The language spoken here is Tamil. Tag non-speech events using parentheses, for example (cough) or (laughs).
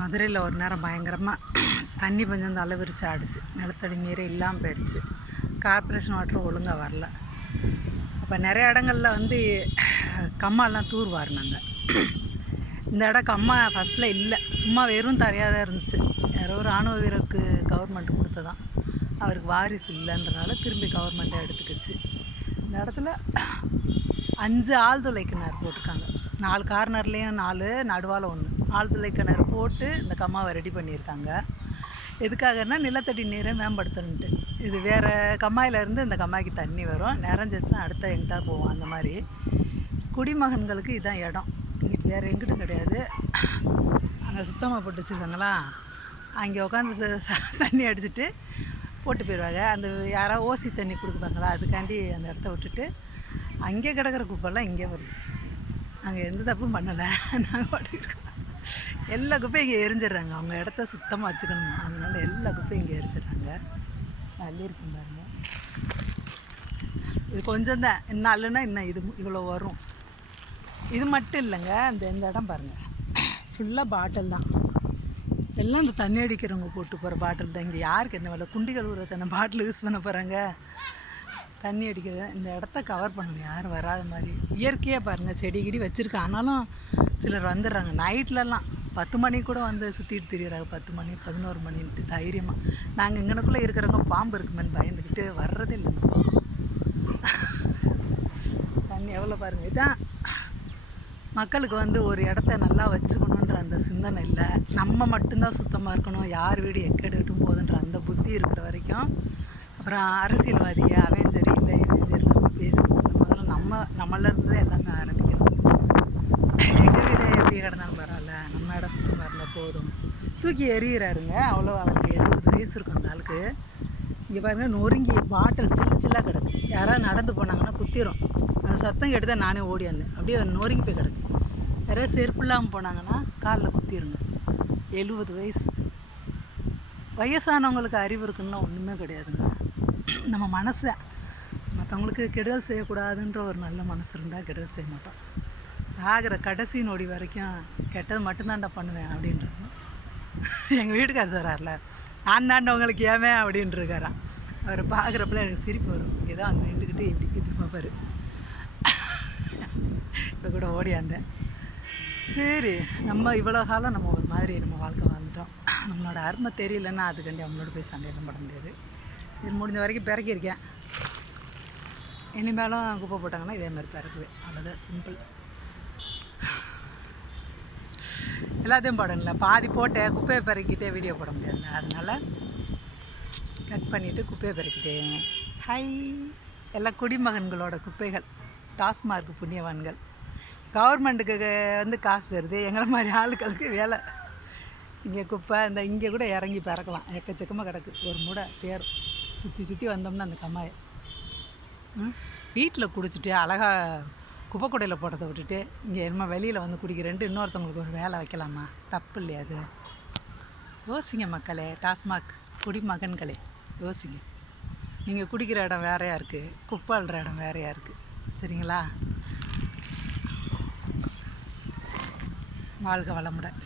மதுரையில் ஒரு நேரம் பயங்கரமாக தண்ணி பஞ்சம் தலை விரிச்சு ஆடிச்சு. நிலத்தடி நீரே இல்லாமல் போயிடுச்சு கார்ப்பரேஷன் வாட்டர் ஒழுங்காக வரல. அப்போ நிறைய இடங்கள்ல வந்து கம்மாலாம் தூர் வாரினாங்க இந்த இடம் கம்மா ஃபஸ்ட்டில் இல்லை. சும்மா வெறும் தரையாக தான் இருந்துச்சு. யாரோ ஒரு ராணுவ வீரருக்கு கவர்மெண்ட் கொடுத்ததான். அவருக்கு வாரிசு இல்லைன்றனால திரும்பி கவர்மெண்ட்டை எடுத்துக்கிச்சு. இந்த இடத்துல அஞ்சு ஆழ்துளை கிணறு போட்டிருக்காங்க. நாலு கார்னர்லேயும் நாலு நடுவால் ஒன்று ஆழ்துளை கிணறு போட்டு இந்த கம்மாவை ரெடி பண்ணியிருக்காங்க. எதுக்காகன்னா நிலத்தடி நீரை மேம்படுத்தணுன்ட்டு இது வேறு கம்மாயிலேருந்து இந்த கம்மாய்க்கு தண்ணி வரும். நிறைஞ்சிச்சுன்னா அடுத்த எங்கிட்ட போவோம் அந்த மாதிரி. குடிமகன்களுக்கு இதுதான் இடம். இங்கிட்டு வேறு எங்கிட்டும் கிடையாது. அங்கே சுத்தமாக போட்டு வச்சுருக்காங்களா? அங்கே உட்காந்து ச- ச- தண்ணி அடிச்சுட்டு போட்டு போயிடுவாங்க. அந்த யாராவது ஓசி தண்ணி கொடுக்குறாங்களா அதுக்காண்டி அந்த இடத்த விட்டுட்டு அங்கே கிடக்கிற குப்பைலாம் இங்கே வருது. நாங்கள் எந்த தப்பும் பண்ணலை. (laughs) நாங்கள் பாட்டுக்கு எல்லா குப்பையும் இங்கே எரிஞ்சிடுறாங்க. அவங்க இடத்த சுத்தமாக வச்சுக்கணும்? அதனால எல்லா குப்பையும் இங்கே எரிஞ்சிடுறாங்க. அள்ளி பாருங்க. இது கொஞ்சம் தான். இன்னும் அல்லுனா இன்னும் இது இவ்வளோ வரும். இது மட்டும் இல்லைங்க. இந்த இந்த இடம் பாருங்கள் ஃபுல்லாக பாட்டில் தான். எல்லாம் இந்த தண்ணி அடிக்கிறவங்க போட்டு போகிற பாட்டில் தான். இங்கே யாருக்கு என்ன வேலை? குண்டிகள் கழுவுற தானே பாட்டில் யூஸ் பண்ண போகிறாங்க தண்ணி அடிக்கிறது இந்த இடத்த கவர் பண்ணணும். யாரும் வராத மாதிரி. இயற்கையாக பாருங்கள் செடி கிடி வச்சுருக்கேன் ஆனாலும் சிலர் வந்துடுறாங்க. நைட்லலாம் பத்து மணி கூட வந்து சுற்றிட்டு திரியிறாங்க. பத்து மணி பதினோரு மணின்ட்டு தைரியமாக நாங்கள் இங்கனக்குள்ளே இருக்கிறவங்க பாம்பு இருக்குமேன்னு பயந்துக்கிட்டு வர்றதே இல்லை தண்ணி எவ்வளோ பாருங்கள் இதான் மக்களுக்கு வந்து ஒரு இடத்த நல்லா வச்சுக்கணுன்ற அந்த சிந்தனை இல்லை. நம்ம மட்டும்தான் சுத்தமாக இருக்கணும். யார் வீடு எக்கெடுக்கட்டும் போகுதுன்ற அந்த புத்தி இருக்கிற வரைக்கும் அப்புறம் அரசியல்வாதிங்க அவன் சரி இல்லை இவன் சரி நம்ம பேசிக்கணும் முதல்ல நம்ம நம்மளிருந்து தான் எல்லாமே ஆரம்பிக்கணும். எங்கள் வீடு எப்படி கிடந்தாலும் பரவாயில்ல. நம்ம இடம் சுத்தமாக இருந்தால் போதும். தூக்கி எறிகிறாருங்க. அவ்வளோ அவருக்கு எழுபது வயசு இருக்கும் அந்த ஆளுக்கு. இங்கே பாருங்கள் நொறுங்கி பாட்டில் சில்லு சில்லாக கிடக்கு. யாராவது நடந்து போனாங்கன்னா குத்திரும். அந்த சத்தம் கேட்டு தான் நானே ஓடியாந்தேன் அப்படியே நொறுங்கி போய் கிடக்கு. யாராவது செருப்பு இல்லாமல் போனாங்கன்னா காலில் குத்திடுங்க எழுபது வயசு. வயசானவங்களுக்கு அறிவு இருக்குன்னா ஒன்றுமே கிடையாதுங்க. நம்ம மனசை மற்றவங்களுக்கு கெடுதல் செய்யக்கூடாதுன்ற ஒரு நல்ல மனசு இருந்தால் கெடுதல் செய்ய மாட்டோம். சாகிற கடைசி நொடி வரைக்கும் கெட்டது மட்டும்தான்டா பண்ணுவேன் அப்படின்றது எங்கள் வீட்டுக்கார் சொல்கிறார்ல நான் தாண்ட உங்களுக்கு ஏமே அப்படின்னு அவரை பார்க்குறப்பல எனக்கு சிரிப்பு வரும். இங்கே தான் அங்கே நின்றுக்கிட்டு இப்படி இப்படி பார்ப்பார் இப்போ கூட ஓடியாந்தேன் சரி நம்ம இவ்வளோ காலம் நம்ம ஒரு மாதிரி நம்ம வாழ்க்கை வாழ்ந்துட்டோம். நம்மளோட அருமை தெரியலன்னா அதுக்காண்டி அவங்களோட போய் சண்டையெல்லாம் போட முடியாது. இது முடிஞ்ச வரைக்கும் பிறக்கியிருக்கேன் இனிமேலும் குப்பை போட்டாங்கன்னா இதே மாதிரி பிறக்குது அவ்வளோதான் சிம்பிள் எல்லாத்தையும் போடணும்ல. பாதி போட்டு குப்பையை பிறக்கிட்டே வீடியோ போட முடியாதுல்ல. அதனால் கட் பண்ணிவிட்டு குப்பையை பிறக்கிட்டேன் ஹை எல்லாம் குடிமகன்களோட குப்பைகள் டாஸ்மார்க் புண்ணியவான்கள். கவர்மெண்ட்டுக்கு வந்து காசு தருது எங்களை மாதிரி ஆளுகளுக்கு வேலை. இங்கே குப்பை இந்த இங்கே கூட இறங்கி பிறக்கலாம். எக்கச்சக்கமாக கிடக்கு. ஒரு முடை தேர். சுற்றி சுற்றி வந்தோம்னா அந்த கம்மாயை. வீட்டில் குடிச்சிட்டு அழகாக குப்பை கூடையில் போட்டதை விட்டுட்டு இங்கே என்னமோ வெளியில் வந்து குடிக்கிறேன்ட்டு இன்னொருத்தவங்களுக்கு ஒரு வேலை வைக்கலாமா? தப்பு இல்லையா அது? யோசிங்க மக்களே டாஸ்மாக் குடிமகன்களே யோசிங்க. நீங்கள் குடிக்கிற இடம் வேறையாக இருக்குது குப்பை அழுற இடம் வேறையாக இருக்குது சரிங்களா? வாழ்க வளமுடன்.